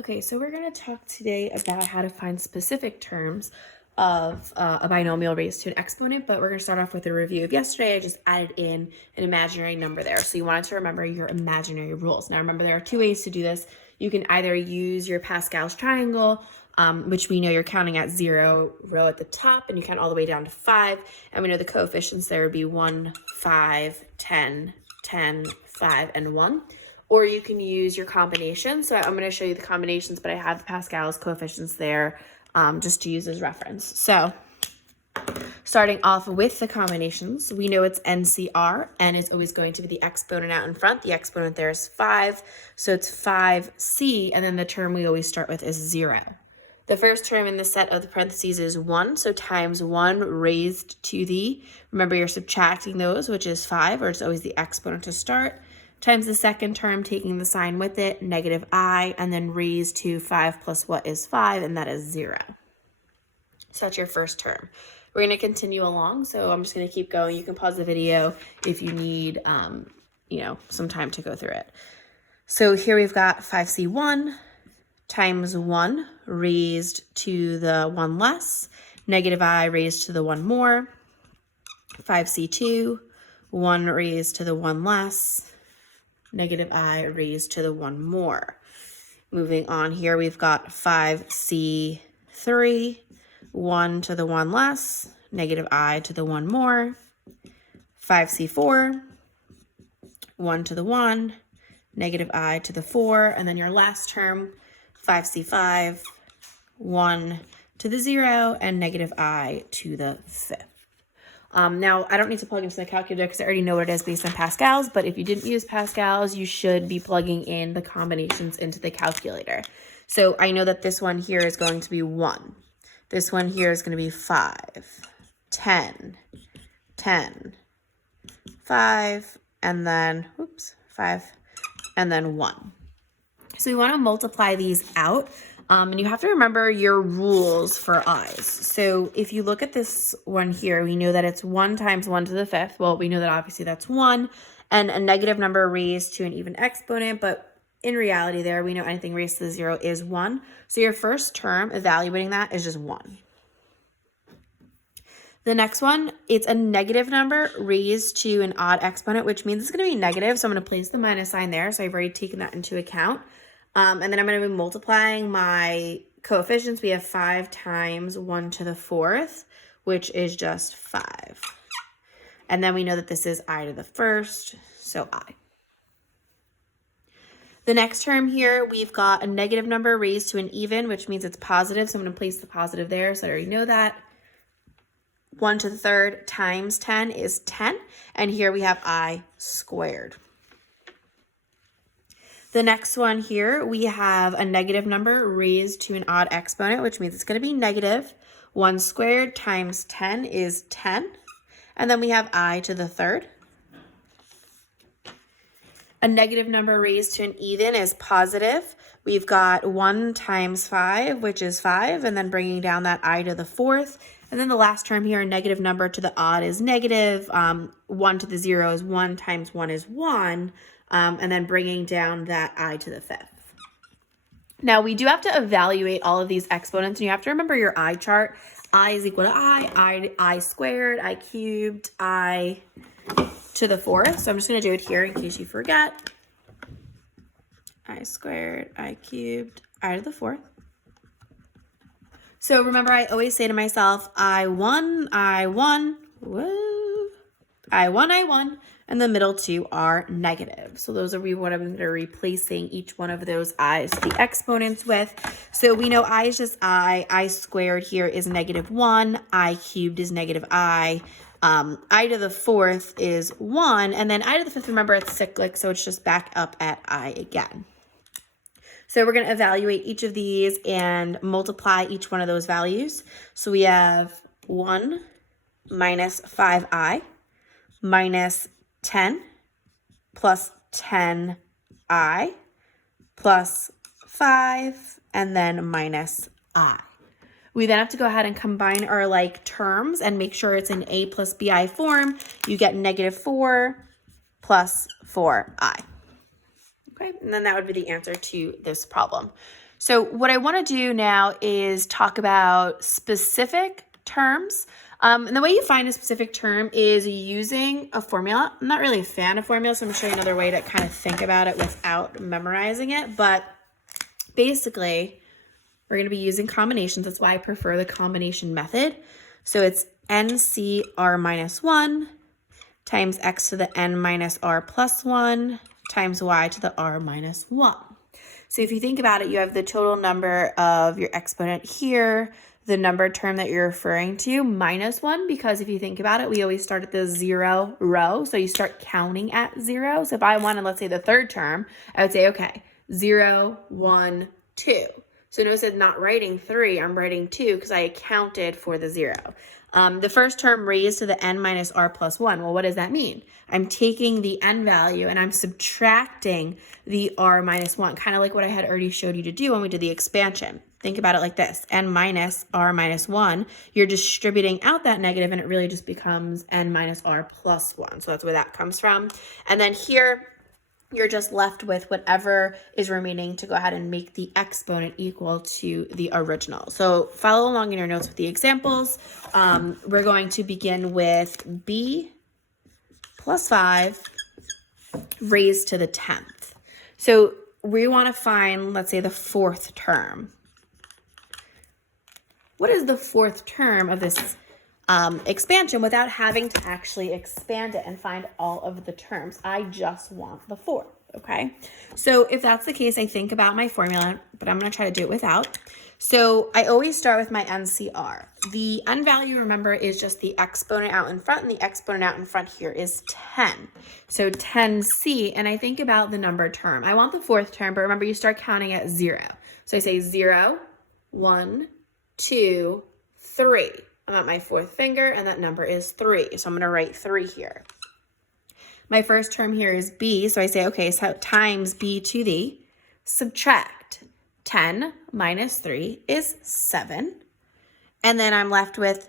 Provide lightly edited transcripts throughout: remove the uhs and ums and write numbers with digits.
Okay, so we're going to talk today about how to find specific terms of a binomial raised to an exponent, but we're going to start off with a review of yesterday. I just added in an imaginary number there. So you wanted to remember your imaginary rules. Now remember, there are two ways to do this. You can either use your Pascal's triangle, which we know you're counting at 0 row at the top, and you count all the way down to 5. And we know the coefficients there would be 1, 5, 10, 10, 5, and 1. Or you can use your combination. So I'm going to show you the combinations, but I have the Pascal's coefficients there just to use as reference. So starting off with the combinations, we know it's NCR. N is always going to be the exponent out in front. The exponent there is 5. So it's 5C, and then the term we always start with is 0. The first term in the set of the parentheses is 1, so times 1 raised to the, remember you're subtracting those, which is 5, or it's always the exponent to start, times the second term, taking the sign with it, negative I, and then raised to 5 plus what is 5, and that is 0. So that's your first term. We're going to continue along, so I'm just going to keep going. You can pause the video if you need, some time to go through it. So here we've got 5C1 times 1 raised to the 1 less, negative I raised to the 1 more, 5C2, 1 raised to the 1 less, negative I raised to the 1 more. Moving on here, we've got 5C3, 1 to the 1 less, negative I to the 1 more, 5C4, 1 to the 1, negative I to the 4, and then your last term, 5C5, 1 to the 0, and negative I to the 5th. Now, I don't need to plug into the calculator because I already know what it is based on Pascal's, but if you didn't use Pascal's, you should be plugging in the combinations into the calculator. So I know that this one here is going to be 1. This one here is going to be 5, 10, 10, 5, and then, 5, and then 1. So we want to multiply these out. And you have to remember your rules for i's. So if you look at this one here, we know that it's 1 times 1 to the 5th. Well, we know that obviously that's 1. And a negative number raised to an even exponent. But in reality there, we know anything raised to the 0 is 1. So your first term, evaluating that, is just 1. The next one, it's a negative number raised to an odd exponent, which means it's going to be negative. So I'm going to place the minus sign there. So I've already taken that into account. And then I'm going to be multiplying my coefficients. We have 5 times 1 to the 4th, which is just 5. And then we know that this is I to the 1st, so I. The next term here, we've got a negative number raised to an even, which means it's positive. So I'm going to place the positive there, so I already know that. 1 to the 3rd times 10 is 10. And here we have I squared. The next one here, we have a negative number raised to an odd exponent, which means it's going to be negative. 1 squared times 10 is 10. And then we have I to the 3rd. A negative number raised to an even is positive. We've got 1 times 5, which is 5, and then bringing down that I to the 4th. And then the last term here, a negative number to the odd is negative. 1 to the 0 is 1 times 1 is 1. And then bringing down that I to the 5th. Now, we do have to evaluate all of these exponents, and you have to remember your I chart. I is equal to I squared, I cubed, I to the 4th. So I'm just going to do it here in case you forget. I squared, I cubed, I to the 4th. So remember, I always say to myself, I won, whoa, I won. And the middle two are negative. So those are what I'm going to be replacing each one of those i's to the exponents with. So we know I is just I squared here is negative 1, I cubed is negative I to the 4th is 1, and then I to the 5th, remember it's cyclic, so it's just back up at I again. So we're going to evaluate each of these and multiply each one of those values. So we have 1 minus 5i minus 10 plus 10i plus 5 and then minus I. We then have to go ahead and combine our like terms and make sure it's in a plus bi form. You get negative 4 plus 4i. Okay, and then that would be the answer to this problem. So what I want to do now is talk about specific terms. And the way you find a specific term is using a formula. I'm not really a fan of formulas, so I'm going to show you another way to kind of think about it without memorizing it. But basically, we're going to be using combinations. That's why I prefer the combination method. So it's NCR minus 1 times x to the n minus r plus 1 times y to the r minus 1. So if you think about it, you have the total number of your exponent here, the number term that you're referring to, minus 1, because if you think about it, we always start at the 0 row. So you start counting at 0. So if I wanted, let's say, the third term, I would say, okay, 0, 1, 2. So notice I'm not writing 3, I'm writing 2 because I accounted for the 0. The first term raised to the n minus r plus 1. Well, what does that mean? I'm taking the n value and I'm subtracting the r minus 1, kind of like what I had already showed you to do when we did the expansion. Think about it like this, n minus r minus 1. You're distributing out that negative and it really just becomes n minus r plus 1. So that's where that comes from. And then here, you're just left with whatever is remaining to go ahead and make the exponent equal to the original. So follow along in your notes with the examples. We're going to begin with b plus 5 raised to the 10th. So we want to find, let's say, the fourth term. What is the fourth term of this expansion without having to actually expand it and find all of the terms? I just want the fourth, okay? So if that's the case, I think about my formula, but I'm going to try to do it without. So I always start with my NCR. The n value, remember, is just the exponent out in front, and the exponent out in front here is 10. So 10c, and I think about the number term. I want the fourth term, but remember, you start counting at 0. So I say 0, 1, 2, 3. I'm at my fourth finger, and that number is 3. So I'm going to write 3 here. My first term here is b, so I say, okay, so times b to the, subtract 10 minus 3 is 7. And then I'm left with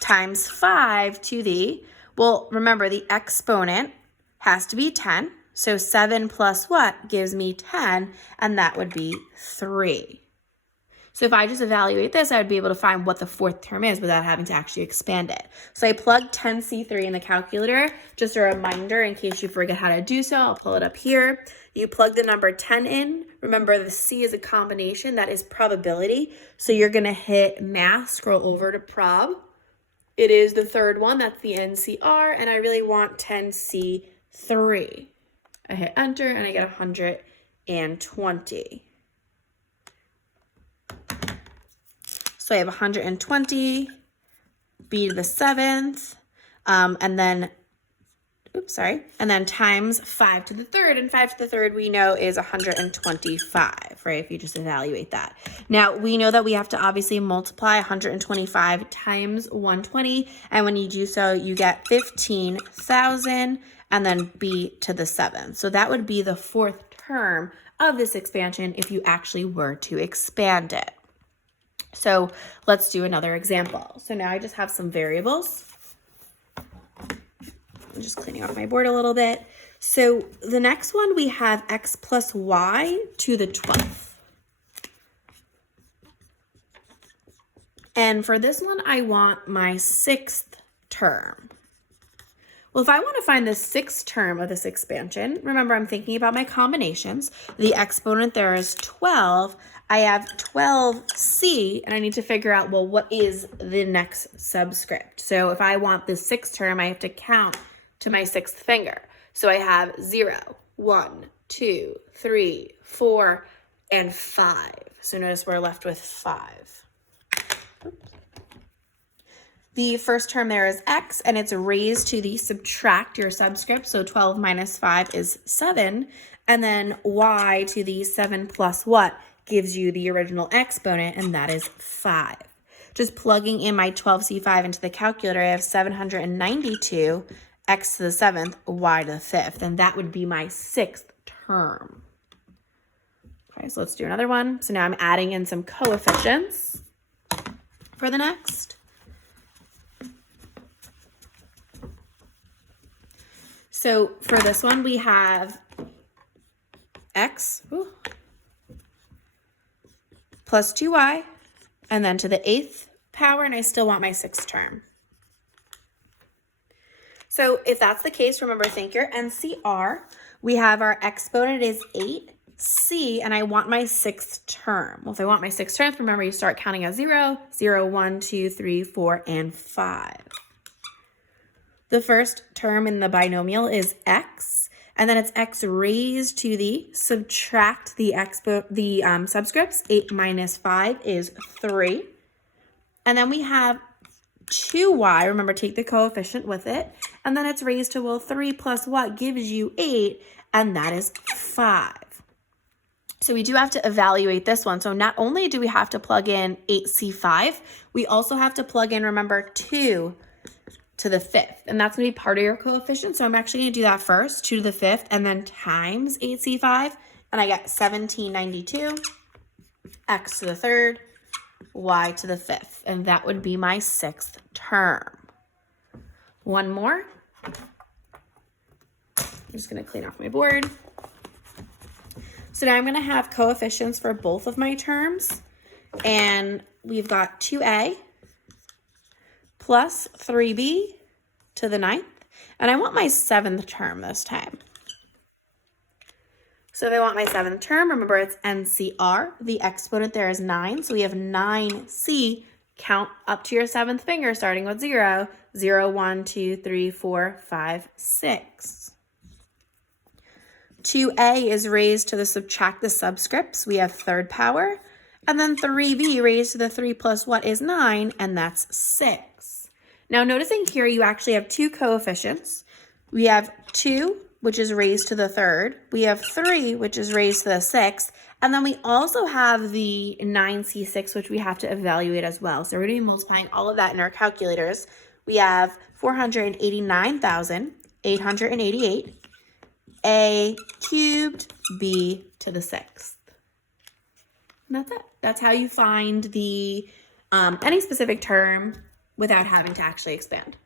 times 5 to the, well, remember, the exponent has to be 10. So 7 plus what gives me 10, and that would be 3. So if I just evaluate this, I would be able to find what the fourth term is without having to actually expand it. So I plug 10c3 in the calculator. Just a reminder in case you forget how to do so, I'll pull it up here. You plug the number 10 in. Remember, the c is a combination. That is probability. So you're going to hit math, scroll over to prob. It is the third one. That's the NCR. And I really want 10c3. I hit enter and I get 120. So I have 120, b to the 7th, and then times 5 to the 3rd. And 5 to the 3rd we know is 125, right, if you just evaluate that. Now, we know that we have to obviously multiply 125 times 120, and when you do so, you get 15,000, and then b to the 7th. So that would be the fourth term of this expansion if you actually were to expand it. So let's do another example. So now I just have some variables. I'm just cleaning off my board a little bit. So the next one, we have x plus y to the 12th. And for this one, I want my sixth term. Well, if I want to find the sixth term of this expansion, remember, I'm thinking about my combinations. The exponent there is 12. I have 12c, and I need to figure out, well, what is the next subscript? So if I want the sixth term, I have to count to my sixth finger. So I have 0, 1, 2, 3, 4, and 5. So notice we're left with 5. The first term there is x, and it's raised to the subtract your subscript. So 12 minus 5 is 7. And then y to the 7 plus what gives you the original exponent, and that is 5. Just plugging in my 12c5 into the calculator, I have 792 x to the 7th, y to the 5th, and that would be my sixth term. Okay, so let's do another one. So now I'm adding in some coefficients for the next. So for this one, we have x plus 2y, and then to the 8th power, and I still want my 6th term. So if that's the case, remember, think your NCR. We have our exponent is 8c, and I want my 6th term. Well, if I want my 6th term, remember, you start counting as 0, 0, 1, 2, 3, 4, and 5. The first term in the binomial is x, and then it's x raised to the, subtract the subscripts. 8 minus 5 is 3. And then we have 2y, remember, take the coefficient with it, and then it's raised to, well, 3 plus what gives you 8, and that is 5. So we do have to evaluate this one. So not only do we have to plug in 8c5, we also have to plug in, remember, 2 to the 5th, and that's going to be part of your coefficient. So I'm actually going to do that first, 2 to the 5th, and then times 8c5, and I get 1792, x to the 3rd, y to the 5th, and that would be my 6th term. One more. I'm just going to clean off my board. So now I'm going to have coefficients for both of my terms, and we've got 2a plus 3b to the 9th, and I want my 7th term this time. So if I want my 7th term, remember it's NCR. The exponent there is 9, so we have 9c. Count up to your 7th finger, starting with 0. 0, 1, 2, 3, 4, 5, 6. 2a is raised to the subtract the subscripts. We have 3rd power. And then 3b raised to the 3 plus what is 9, and that's 6. Now noticing here you actually have 2 coefficients. We have 2, which is raised to the 3rd. We have 3, which is raised to the 6th. And then we also have the 9c6, which we have to evaluate as well. So we're going to be multiplying all of that in our calculators. We have 489,888, a cubed, b to the 6th. And that's it. That's how you find the any specific term without having to actually expand.